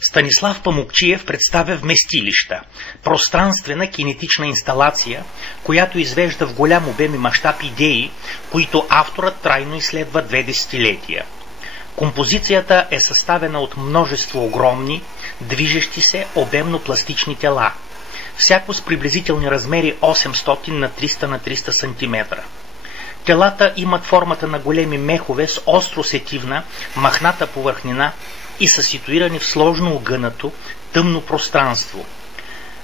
Станислав Памукчиев представя Вместилища – пространствена кинетична инсталация, която извежда в голям обем и мащаб идеи, които авторът трайно изследва 2 десетилетия. Композицията е съставена от множество огромни, движещи се обемно пластични тела, всяко с приблизителни размери 800 на 300 на 300 см. Телата имат формата на големи мехове с остро сетивна, махната повърхнина и са ситуирани в сложно огънато, тъмно пространство,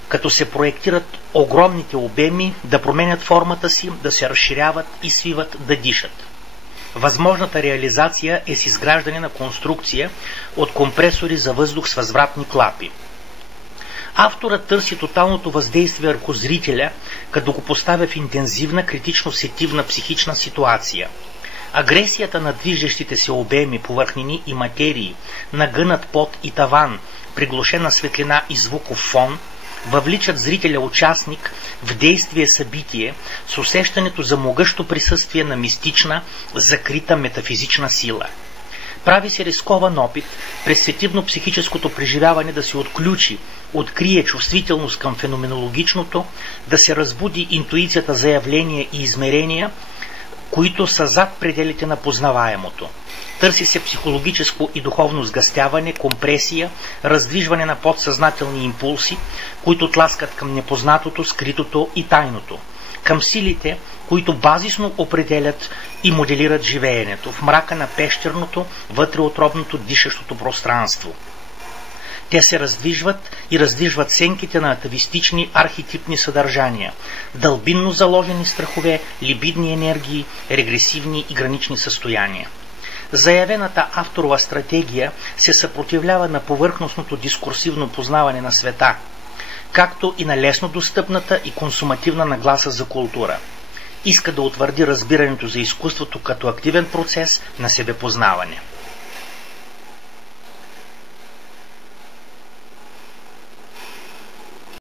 като се проектират огромните обеми да променят формата си, да се разширяват и свиват, да дишат. Възможната реализация е с изграждане на конструкция от компресори за въздух с възвратни клапи. Авторът търси тоталното въздействие върху зрителя, като го поставя в интензивна, критично-сетивна психична ситуация. Агресията на движещите се обеми, повърхнини и материи, нагънат под и таван, приглушена светлина и звуков фон, въвличат зрителя участник в действие събитие с усещането за могъщо присъствие на мистична, закрита метафизична сила. Прави се рискован опит през сетивно-психическото преживяване да се отключи, открие чувствителност към феноменологичното, да се разбуди интуицията за явления и измерения, които са зад пределите на познаваемото. Търси се психологическо и духовно сгъстяване, компресия, раздвижване на подсъзнателни импулси, които тласкат към непознатото, скритото и тайното, към силите, които базисно определят и моделират живеенето в мрака на пещерното, вътреутробното, дишащото пространство. Те се раздвижват и раздвижват сенките на атавистични архетипни съдържания, дълбинно заложени страхове, либидни енергии, регресивни и гранични състояния. Заявената авторова стратегия се съпротивлява на повърхностното дискурсивно познаване на света, както и на лесно достъпната и консумативна нагласа за култура. Иска да утвърди разбирането за изкуството като активен процес на себепознаване.